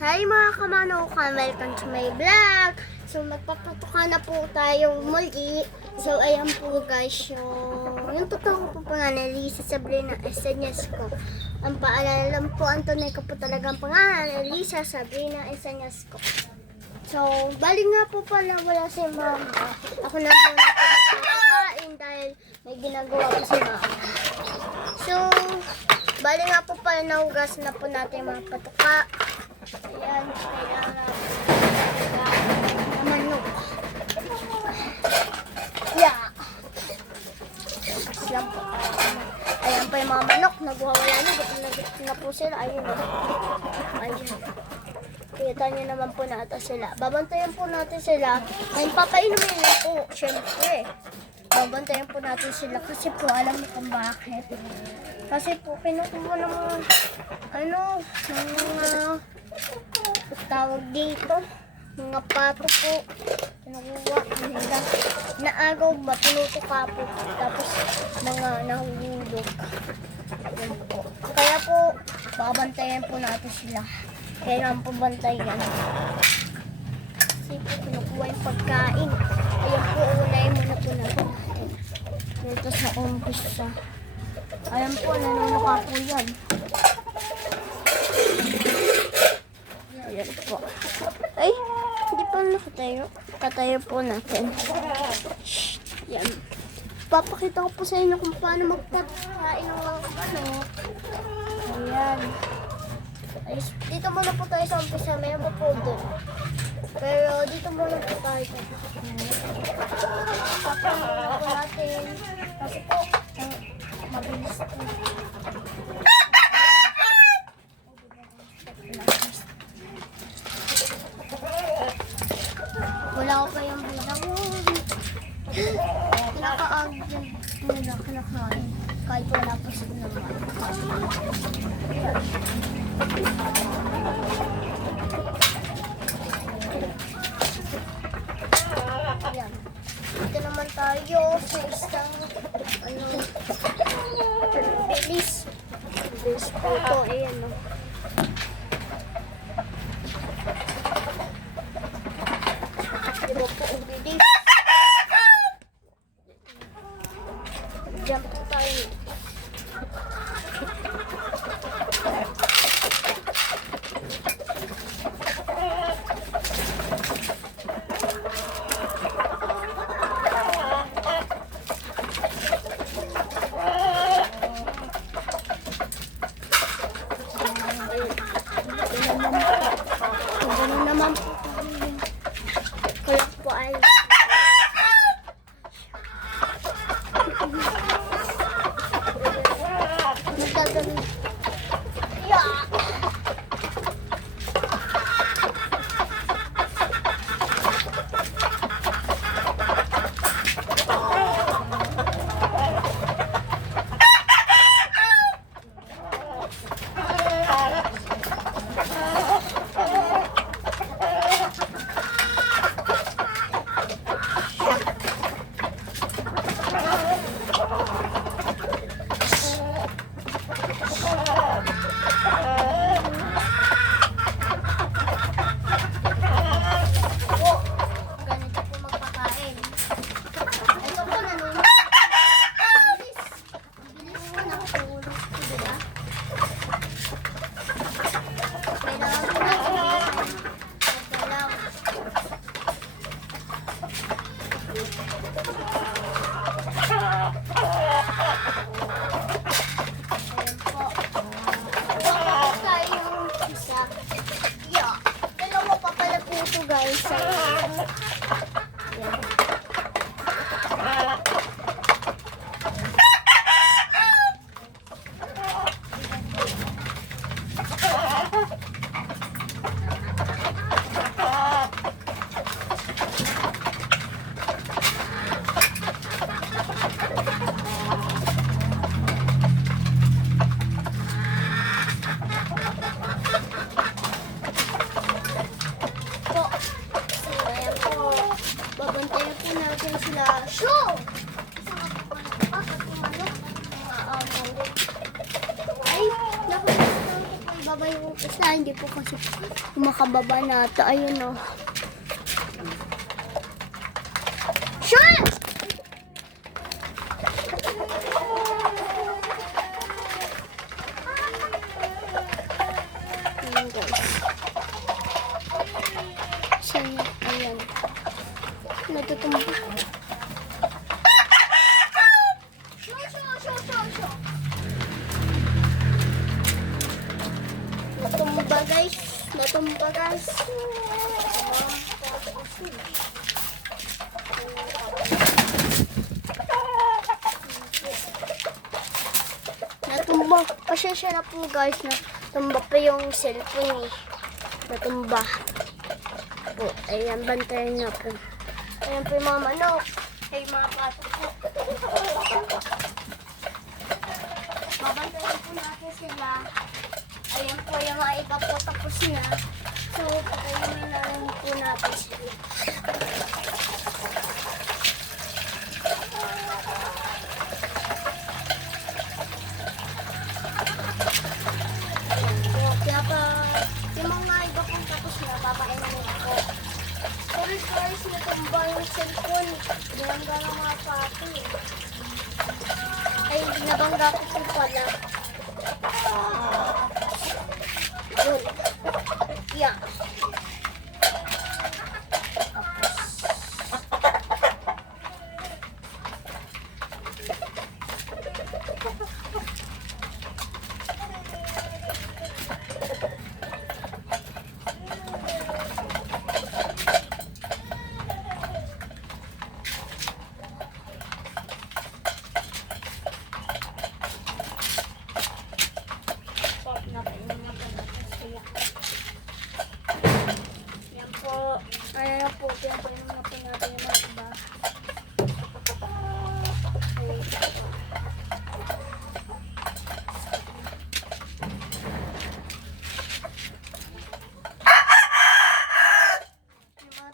Hi mga kamanokan, welcome to my vlog. So magpapatuka na po tayo muli. So ayan po guys, yung totoo po pangalan, Lisa Sabrina Eseñasco. Ang paalala lang po, Antonay ko po talagang pangalan, Lisa Sabrina Eseñasco. So bali nga po pala wala si mama. Ako na po na po magpapakain dahil may ginagawa po si mama. So bali nga po pala nahugas na po natin mga patuka. Ayan, kailangan na manok. Yeah. Ayan po. Ayan pa yung mga manok. Nagwawala na. Gutom na po sila. Ayun. Ayan. Kita nyo naman po natin sila. Babantayan po natin sila. Ngayon papainumin na po. Siyempre. Babantayan po natin sila. Kasi po alam mo kung bakit. Kasi po kinukuha ng mga tawag dito, mga pato po, kinukuha, naagaw ba, tinutuka po, tapos mga nahuhulog. Kaya po, babantayan po natin sila. Kailangan po bantayan. Kasi po, kinukuha yung pagkain. Ayan po, unayin muna po natin. Dito sa umpisa. Ayan po, nanunuka po yan. Ayan po. Ay, hindi pa nakatayo. Katayo po natin. Yan. Papakita ko po sa inyo kung paano magpapakain ng mga manok. Ayan. Ay, dito muna po tayo sa umpisa. Mayroon pa po doon. Pero dito muna po tayo. Papakita po natin. Kasi po, mabilis po. Wala ko kayong bilang. Kinakaagyan muna kinakain. Kahit wala pa sila naman. Ayan. Dito naman tayo sa isang bilis. Bilis po ito. Ayan o. Diba po ang bilis. Diyan po tayo. Ganun naman po tayo. Kaya po ay magagawin. Yeah! Dalawa pa pala po ito guys. Hindi po kasi makababa na ito. Ayun o. Shut! Ayan guys. Sana, ayan. Natutumba. Natumba guys. Natumba guys. Natumba. Pasensya na po guys. Natumba pa yung cellphone eh. Natumba. Po. Ayan, bantayan na po. Ayan po yung mga manok. Ay, mga pato po. Babantayan po natin sila. Ayan po yung mga iba po tapos na. So, patayin na lang po natin sila. Kaya pa, yung mga iba po tapos na, papainin na po. Sorry guys, natumba yung cellphone. Binangga ng mga pato eh. Ay, nabangga ko po pala. Yun. Yeah. Yan po. Ayan po. Yan po yung mga po natin yung mga iba.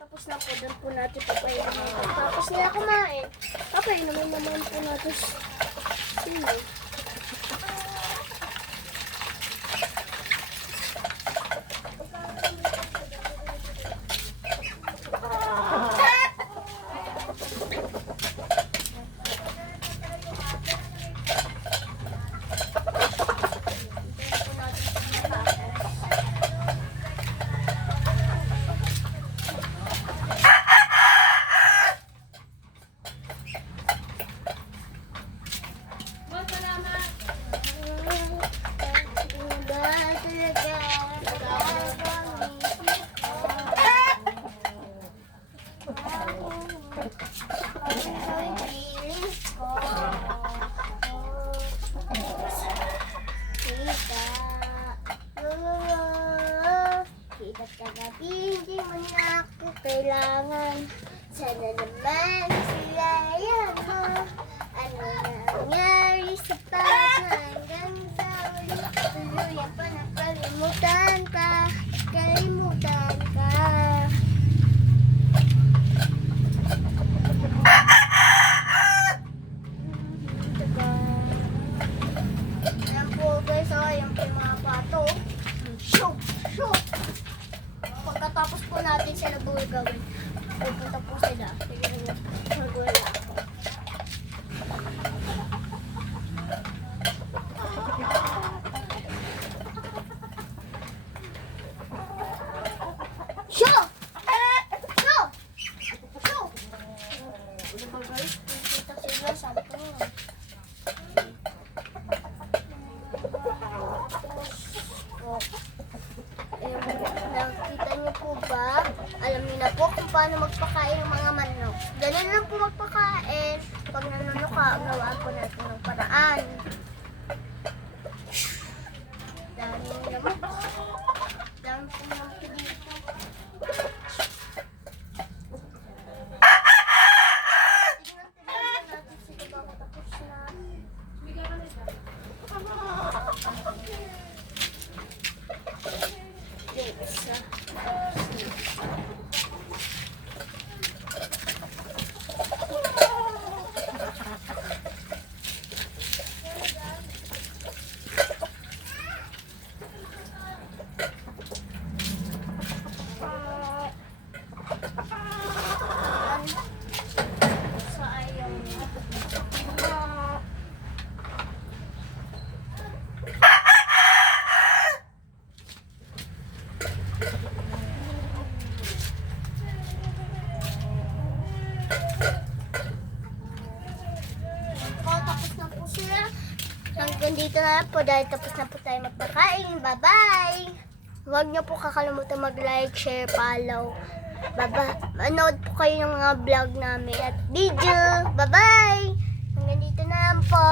Tapos na po. Doon po natin papainin. Tapos nila kumain. Papainin naman po natin sila. Hindi mo na ako kailangan. Sana naman sila yan mo. Ano nangyari sa pag hanggang sa uli. Tuluyan pa na kalimutan ka. Kalimutan ka. Ayan po guys, ayan po yung mga pato. Shoot! Shoot! Pagkatapos po natin sila gawin, pupunta po sila. Sige nyo, magwala ako. Show! Show! Show! Diba guys, pupunta sila sa ito. Nakita niyo po ba? Alam niyo na po kung paano magpakain ng mga manok. Ganun lang po magpakain. Pag nanunuka, gawa po natin ng paraan. Dami naman. Dami po naman dito. Tignan natin sila bago tapos na. Isa. Tapos na po sila. Hanggang dito na lang po dahil tapos na po tayo magpakain. Bye-bye! Huwag niyo po kakalimutan mag-like, share, follow. Manood po kayo ng mga vlog namin at video. Bye-bye! Hanggang dito na lang po.